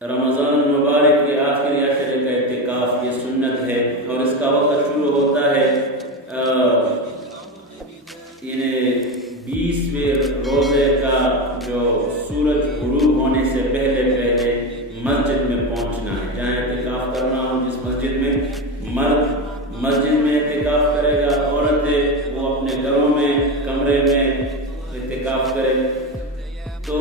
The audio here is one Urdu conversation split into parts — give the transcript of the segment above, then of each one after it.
رمضان المبارک کے آخری عشرے کا اعتکاف یہ سنت ہے اور اس کا وقت شروع ہوتا ہے یعنی 20ویں روزے کا جو سورج غروب ہونے سے پہلے مسجد میں پہنچنا ہے. جہاں اعتکاف کرنا ہو جس مسجد میں مرد مسجد میں اعتکاف کرے گا، عورتیں وہ اپنے گھروں میں کمرے میں اعتکاف کرے تو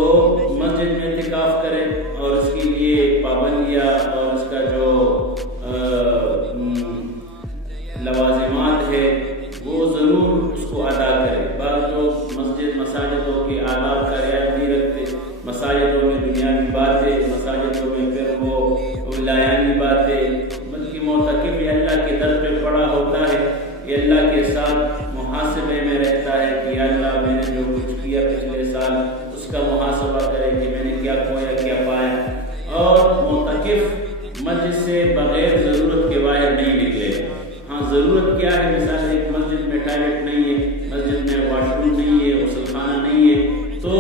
مسجد میں اعتکاف کرے اور اس کے لیے پابندیاں اور اس کا جو لوازمات ہے وہ ضرور اس کو ادا کرے. بعض لوگ مساجدوں کے آداب کا رعایت نہیں رکھتے، مساجدوں میں دنیاوی باتیں، مساجدوں میں پھر وہ لایانی باتیں، بلکہ معتکف یہ اللہ کے در پہ پڑا ہوتا ہے، یہ اللہ کے ساتھ محاسبے میں رہتا ہے کہ اللہ میں نے جو کچھ کیا پچھلے سال اس کا محاسبہ کرے کہ میں نے کیا کھویا کیا پایا. اور معتکف مسجد سے بغیر ضرورت کے باہر نہیں نکلے. ہاں ضرورت کیا ہے، مثال ایک مسجد میں ٹوائلٹ نہیں ہے، مسجد میں واش روم نہیں ہے، غسل خانہ نہیں ہے تو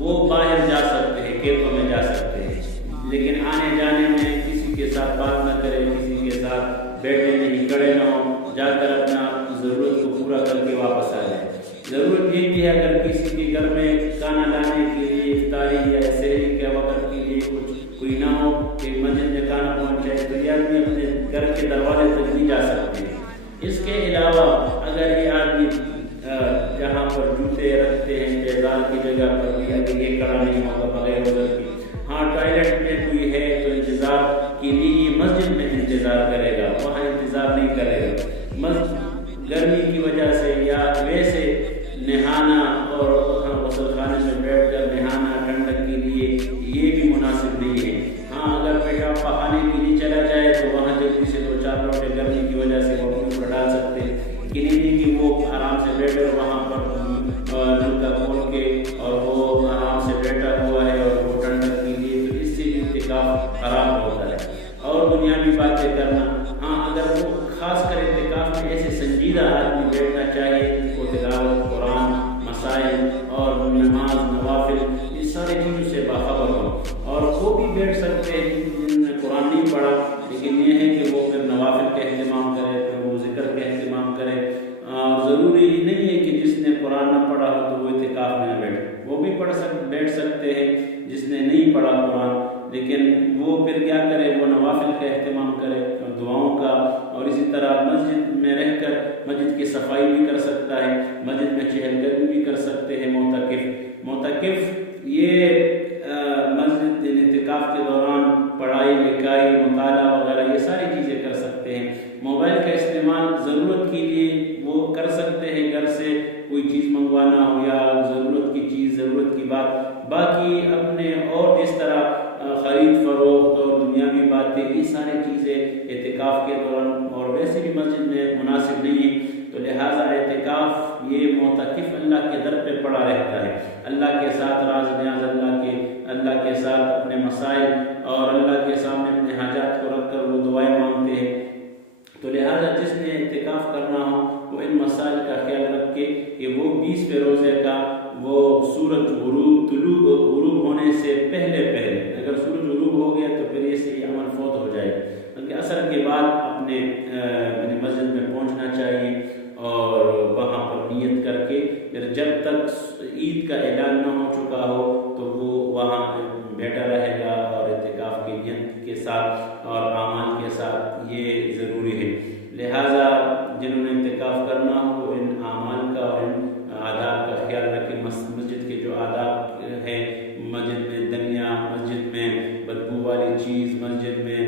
وہ باہر جا سکتے ہیں، کھیتوں میں جا سکتے ہیں، لیکن آنے جانے میں کسی کے ساتھ بات نہ کرے، کسی کے ساتھ بیٹھے نہیں کھڑے نہ ہو، جا کر اپنا ضرورت کو پورا کر کے واپس آ جائے. ضرورت یہ بھی ہے اگر کسی کے گھر میں کھانا لانے کے لیے افطاری یا سحری کے وقت کے لیے کوئی نہ ہو کہ مسجد میں کھانا پہنچائے تو یہ آدمی اپنے گھر کے دروازے تک نہیں جا سکتے. اس کے علاوہ اگر یہ آدمی جہاں پر جوتے رکھتے ہیں بیزار کی جگہ پر بھی اگر یہ کھڑا نہیں ہوگا بغیر عذر کی، ہاں ٹوائلٹ میں کوئی ہے تو انتظار کے لیے یہ مسجد میں انتظار کرے گا، وہاں انتظار نہیں کرے گا. گرمی کی وجہ سے یا ویسے نہانا اور غسل خانے میں بیٹھ کر نہانا ٹھنڈک کے لیے یہ بھی مناسب نہیں ہے. ہاں اگر پیشاب پخانے کے لیے چلا جائے تو وہاں جلدی سے 2-4 لوٹے گرمی کی وجہ سے وہ اپنے اوپر ڈال سکتے ہیں، لیکن یہ نہیں کہ وہ آرام سے بیٹھ کر وہاں پر نلکا کھول کے اور وہ آرام سے بیٹھا ہوا ہے اور وہ ٹھنڈک کے لیے، تو اس سے بھی اعتکاف خراب ہوتا ہے. اور دنیاوی باتیں کرنا، ہاں اگر وہ خاص کر اعتکاف میں ایسے سنجیدہ آدمی بیٹھنا چاہیے جن کو تلاوت قرآن، مسائل اور نماز نوافل اس سارے چیزوں سے باخبر ہو، اور وہ بھی بیٹھ سکتے ہیں جن نے قرآن نہیں پڑھا، لیکن یہ ہے کہ وہ پھر نوافل کا اہتمام کرے، پھر وہ ذکر کا اہتمام کرے. ضروری نہیں ہے کہ جس نے قرآن نہ پڑھا ہو تو وہ اعتکاف میں نہ بیٹھے، وہ بھی بیٹھ سکتے ہیں جس نے نہیں پڑھا قرآن، لیکن وہ پھر کیا کرے، وہ نوافل کا اہتمام کرے دعاؤں کا. اور اسی طرح مسجد میں رہ کر مسجد کی صفائی بھی کر سکتا ہے، مسجد میں چہل قدمی بھی کر سکتے ہیں. معتکف یہ مسجد اعتکاف کے دوران پڑھائی لکھائی مطالعہ وغیرہ یہ ساری چیزیں کر سکتے ہیں. موبائل کا استعمال ضرورت کے لیے وہ کر سکتے ہیں، گھر سے کوئی چیز منگوانا ہو یا ضرورت کی چیز ضرورت کی بات، باقی اپنے اور جس طرح خرید فروخت اور دنیاوی باتیں یہ ساری چیزیں اعتکاف کے دوران اور ویسے بھی مسجد میں مناسب نہیں ہے. تو لہٰذا اعتکاف یہ معتکف اللہ کے در پہ پڑا رہتا ہے، اللہ کے ساتھ راز نیاز اللہ کے ساتھ اپنے مسائل اور اللہ کے سامنے اپنے حاجات کو رکھ کر وہ دعائیں مانگتے ہیں. تو لہٰذا جس نے اعتکاف کرنا ہو وہ ان مسائل کا خیال رکھ کے کہ وہ 20ویں روزے کا وہ سورج غروب ہونے سے پہلے اگر سورج غروب ہو گیا تو پھر یہ عمل فوت ہو جائے، بلکہ عصر کے بعد اپنے مسجد میں پہنچنا چاہیے اور وہاں پر نیت کر کے پھر جب تک عید کا اعلان نہ ہو چکا ہو تو وہ وہاں بیٹھا رہے گا اور اعتکاف کی نیت کے ساتھ اور اعمال کے ساتھ یہ ضروری ہے. لہٰذا جنہوں نے اعتکاف کرنا ہو وہ ان اعمال کا اور ان آداب کا خیال رکھیں. مسجد کے جو آداب ہیں، مسجد میں دنیا، مسجد میں بدبو والی چیز، مسجد میں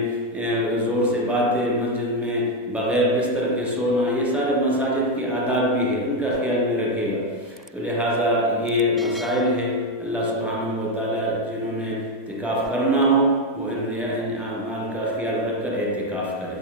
زور سے باتیں، مسجد میں بغیر بستر کے سونا، یہ سارے مساجد کے آداب بھی ہیں، ان کا خیال بھی رکھے گا. تو لہٰذا یہ مسائل ہے. اللہ سبحانہ و تعالیٰ جنہوں نے اعتکاف کرنا ہو وہ ان اعمال کا خیال رکھ کر اعتکاف کرے.